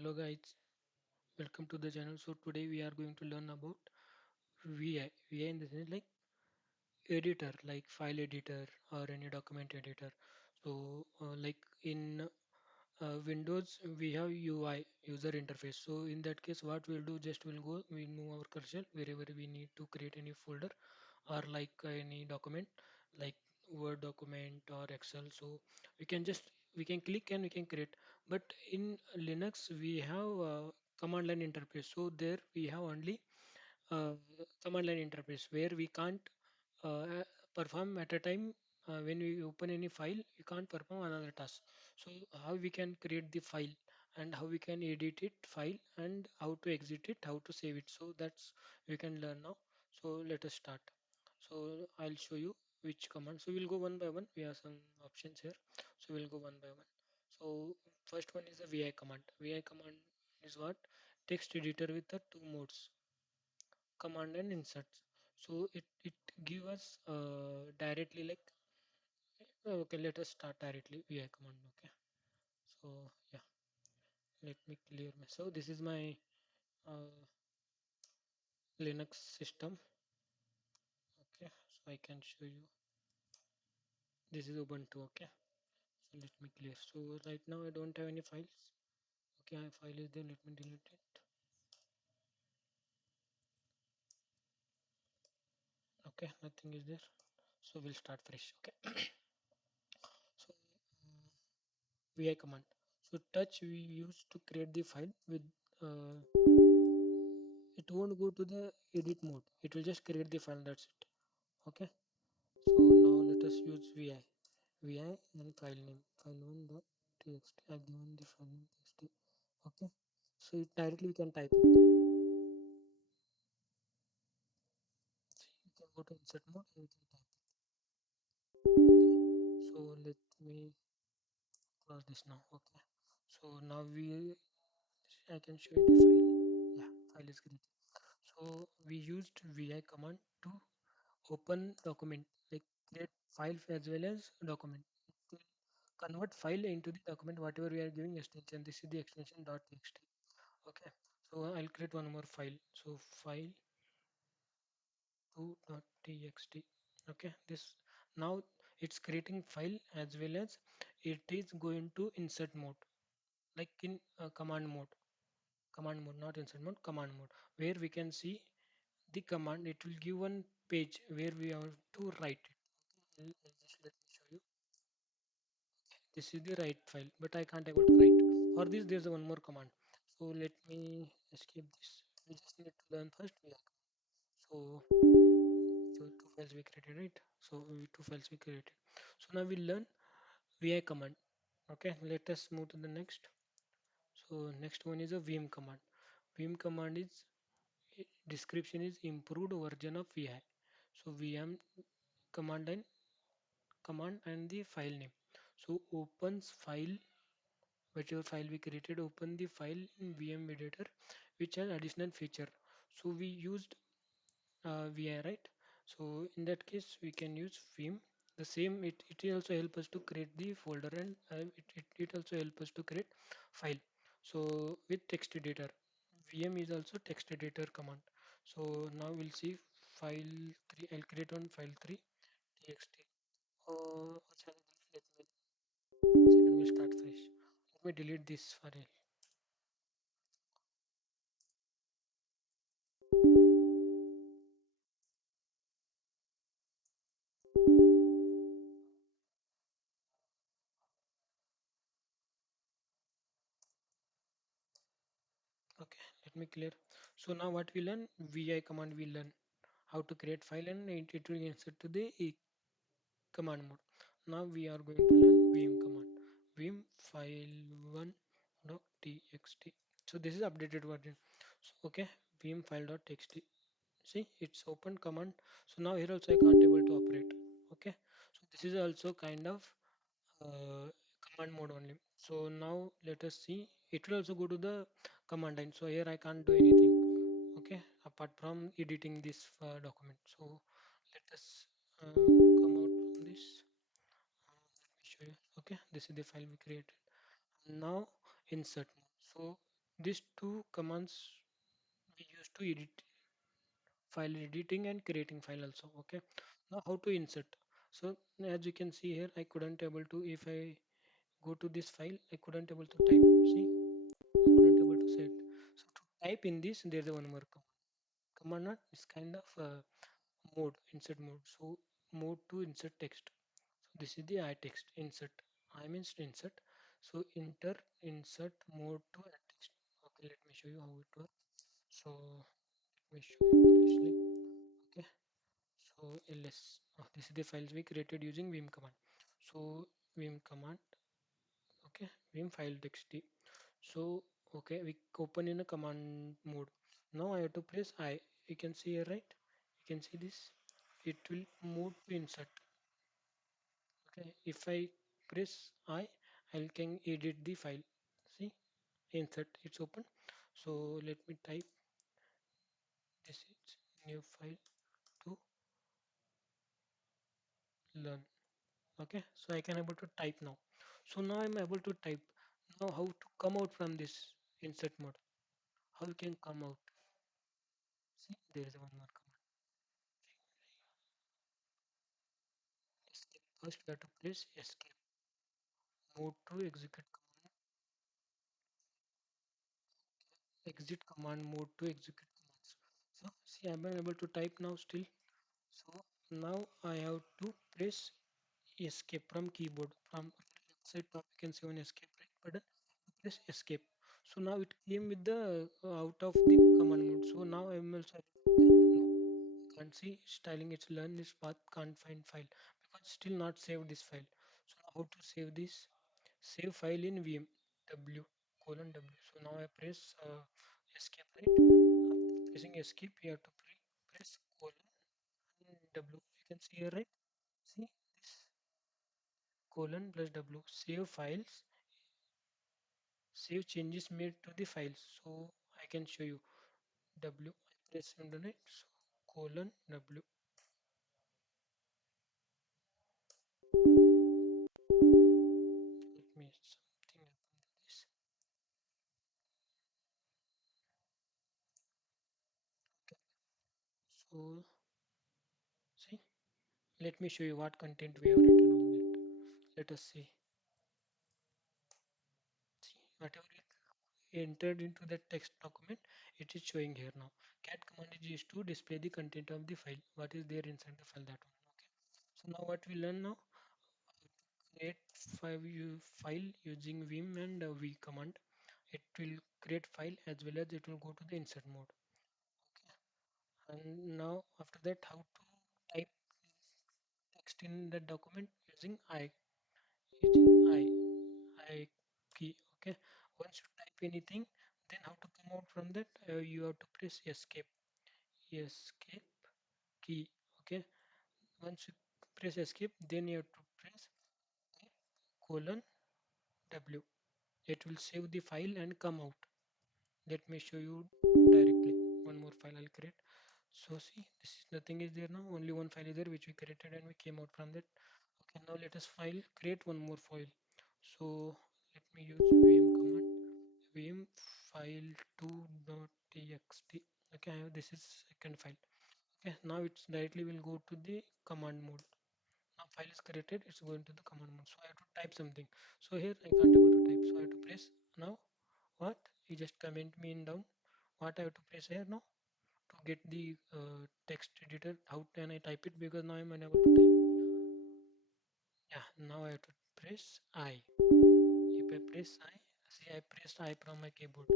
Hello guys, welcome to the channel. So today we are going to learn about VI. VI in the sense like editor, like file editor or any document editor. Like in Windows, we have UI, user interface. So in that case, what we'll do, just we'll go, we move our cursor wherever we need to create any folder or like any document, like Word document or Excel. So we can click and we can create. But in Linux, we have command line interface. So there we have only uh, command line interface where we can't uh, perform at a time. When we open any file we can't perform another task. So how we can create the file and how we can edit it file and how to exit it, how to save it, so that's we can learn now. So let us start. So I'll show you which command. So we'll go one by one. We have some options here, so we'll go one by one. So first one is the vi command. Vi command is what? Text editor with the two modes, command and insert. So it give us directly like okay, let us start directly vi command. Okay, so yeah, let me clear my, so this is my uh, Linux system. Okay, so I can show you, this is Ubuntu. Okay, so let me clear. So right now I don't have any files. Okay, a file is there, let me delete it. Okay, nothing is there, so we'll start fresh. Okay. So vi command, so touch we use to create the file with uh, it won't go to the edit mode, it will just create the file, that's it. Okay, so now let us use vi and file name, file1.txt. I've given the file name txt. Okay, so it directly we can type it. See, you can go to insert mode and you can type it. So let me close this now. Okay, so now we I can show you the file. Yeah, file is created. So we used vi command to open document, like create file as well as document. It will convert file into the document whatever we are giving extension. This is the extension .txt. Okay, so I'll create one more file. So file 2.txt. Okay, this now it's creating file as well as it is going to insert mode, like in command mode, not insert mode, command mode, where we can see the command. It will give one page where we have to write it. Just let me show you. This is the write file, but I can't able to write. For this, there's one more command. So let me escape this. We just need to learn first. Yeah. So, so two files we created, right? So two files we created. So now we learn vi command. Okay, let us move to the next. So next one is a vim command. Vim command is description is improved version of vi. So vm command and the file name. So opens file, whichever file we created, open the file in VM editor, which has additional feature. So we used VI, right? So in that case, we can use Vim. The same, it also help us to create the folder, and it also help us to create file. So with text editor, VM is also text editor command. So now we'll see file 3. I'll create on file 3 txt. What shall I do? Let me second we'll start fresh. Let me delete this file. Okay, let me clear. So now what we learn, vi command we learn how to create file and it will insert to the command mode. Now we are going to learn vim command. Vim file1 dot txt. So this is updated version. So, okay, vim file dot txt. See, it's open command. So now here also I can't able to operate. Okay, so this is also kind of uh, command mode only. So now let us see. It will also go to the command line. So here I can't do anything. Okay, apart from editing this document. So let us come out from this. Let me show you. Okay, this is the file we created. Now insert mode. So These two commands we use to edit file editing and creating file also. Okay. Now how to insert? So as you can see here, I couldn't able to, if I go to this file, I couldn't able to type. See, I couldn't able to set. So to type in this, there's a one more command. Command not is kind of mode, insert mode. So mode to insert text. So this is the I text insert. I means insert. So enter insert mode to add text. Okay, let me show you how it works. So let me show you briefly. Okay, so ls. This is the files we created using vim command. So vim command. Okay, vim file txt. So okay, we open in a command mode. Now I have to press I. You can see here, right? You can see this. It will move to insert. Okay, if I press I can edit the file. See, insert. It's open. So let me type. This is new file to learn. Okay, so I can able to type now. So now I'm able to type. Now how to come out from this insert mode? How you can come out? See, there is one more command. Escape. First, we have to press escape. Move to execute command. Exit command mode to execute commands. So see, I'm able to type now still. So now I have to press escape from keyboard. From left side top, you can see one escape right button. Press escape. So now it came with the out of the command mode. So now I'm also able to type. No, can't see styling. It's learn this path. Can't find file because still not saved this file. So now how to save this? Save file in vim w colon w. So now I press escape right. After pressing escape, you have to press colon and w. You can see here right. See this colon plus w. Save files. Save changes made to the files. So I can show you w. I press internet. So colon w. Let me something happen to this. Okay. So see. Let me show you what content we have written on it. Let us see. See whatever we entered into the text document, it is showing here now. Cat command is used to display the content of the file. What is there inside the file, that one. Okay. So now what we learn now, create file using vim and v command. It will create file as well as it will go to the insert mode. Okay. And now after that, how to type text in the document using I key. Okay, once you type anything, then how to come out from that, you have to press escape key. Okay, once you press escape, then you have to press colon w. It will save the file and come out. Let me show you directly. One more file I'll create. So see, this is nothing is there now, only one file is there which we created and we came out from that. Okay, now let us create one more file. So let me use vim command. Vim file 2.txt. Okay, this is second file. Okay, now it's directly will go to the command mode. Now file is created, it's going to the command mode. So I have to type something. So here I can't able to type, so I have to press now. What, you just comment me in down what I have to press here now to get the text editor. How can I type it, because now I'm unable to type. Yeah, now I have to press I. If I press I, see, I pressed I from my keyboard.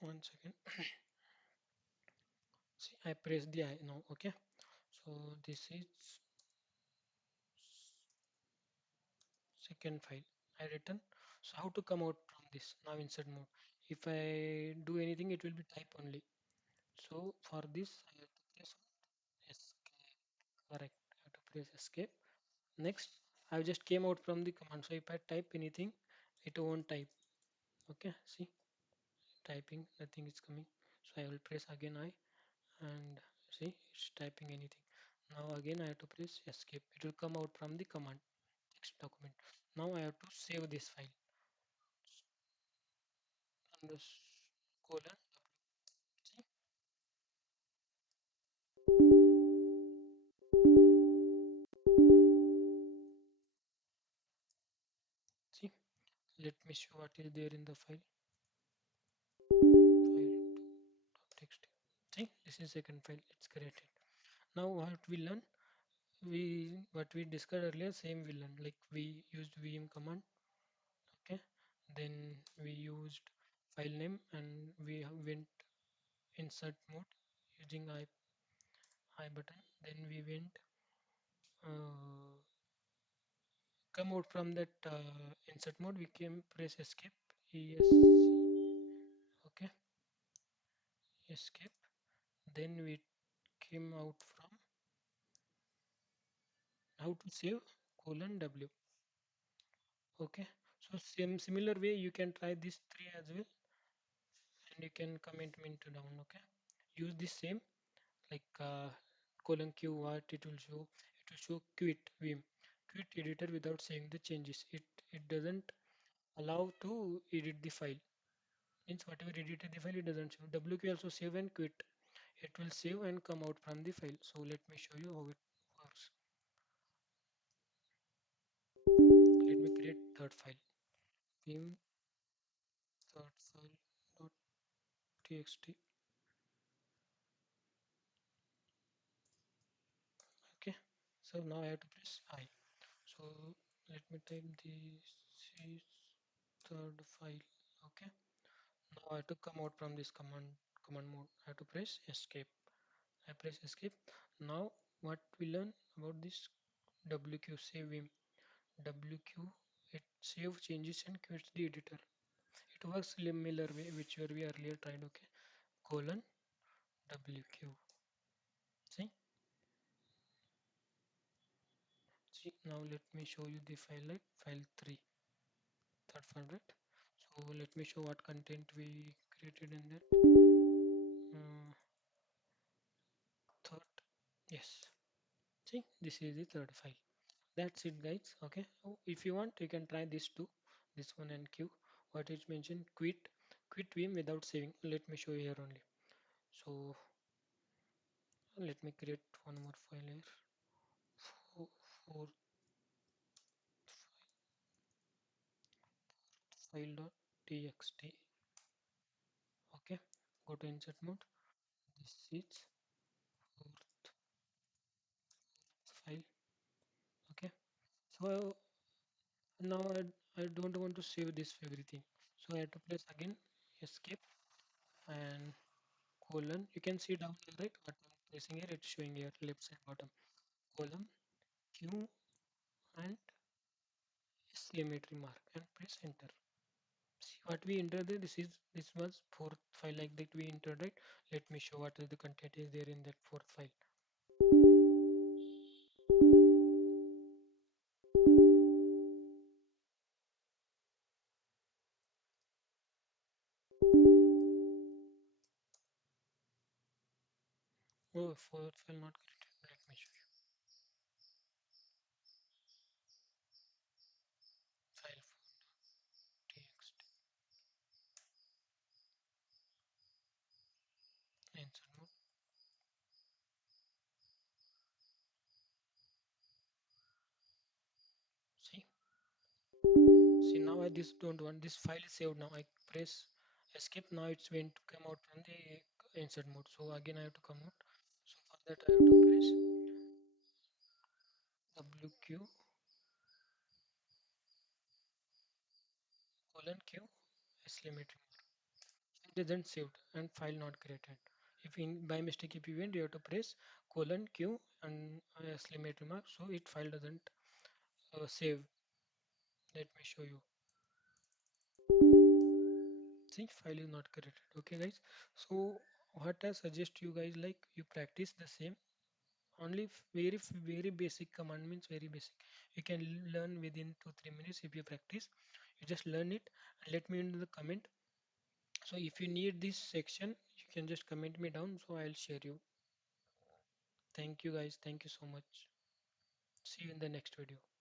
One second. See, I press the I now. Okay, so this is second file I written. So how to come out from this now insert mode? If I do anything, it will be type only. So for this, I have to press escape. Correct. I have to press escape. Next, I just came out from the command. So if I type anything, it won't type. Okay, see, typing, nothing is coming. So I will press again I, and see, it's typing anything. Now again I have to press escape. It will come out from the command text document. Now I have to save this file. Under colon, see, see, let me show what is there in the file.txt. See, this is second file, it's created. Now what we learn, what we discussed earlier, same we learn. Like we used vim command, okay. Then we used file name and we went insert mode using I button. Then we went uh, come out from that insert mode. We came press escape. Okay, escape. Then we came out from how to save colon W. Okay, so same similar way you can try these three as well, and you can comment me into down. Okay, use this same like colon Q, what it will show. It will show quit vim, quit editor without saving the changes. It doesn't allow to edit the file. Means whatever edited the file, it doesn't show. WQ also save and quit. It will save and come out from the file. So let me show you how it works. Let me create third file. Vim third file dot txt. Okay. So now I have to press I. So let me type this third file. Okay. Now I have to come out from this command mode. I have to press escape. I press escape. Now what we learn about this WQ save vim. WQ, it save changes and quits the editor. It works similar way which were we earlier tried. Okay, colon WQ. See, now let me show you the file, like file 3, third file, right? So let me show what content we created in that. Third, yes. See, this is the third file. That's it, guys. Okay. Oh, if you want, you can try this too. This one and Q. What is mentioned? Quit Vim without saving. Let me show you here only. So let me create one more file here. Fourth file dot txt. Okay. Go to insert mode. This is fourth file. Okay. So now I don't want to save this everything. So I have to press again escape and colon. You can see down here, right? What I'm pressing here, it's showing here left side bottom. Column Q and symmetry mark and press enter. See what we entered there. This was fourth file like that we entered, right? Let me show what is the content is there in that fourth file. Oh, fourth file not created. Let me show you. File 4.txt. Insert mode. See, see now I just don't want this file is saved now. I press escape. Now it's going to come out from the insert mode. So again I have to come out. So for that I have to press WQ colon Q symmetry. It isn't saved and file not created. If in by mistake if you went, you have to press colon Q and exclamatory mark, so it file doesn't save. Let me show you. See, file is not created. Okay, guys. So what I suggest you guys, like you practice the same. Only very basic command, means very basic. You can learn within 2-3 minutes if you practice. You just learn it and let me in the comment. So if you need this section, you can just comment me down, so I'll share you. Thank you guys. Thank you so much. See you in the next video.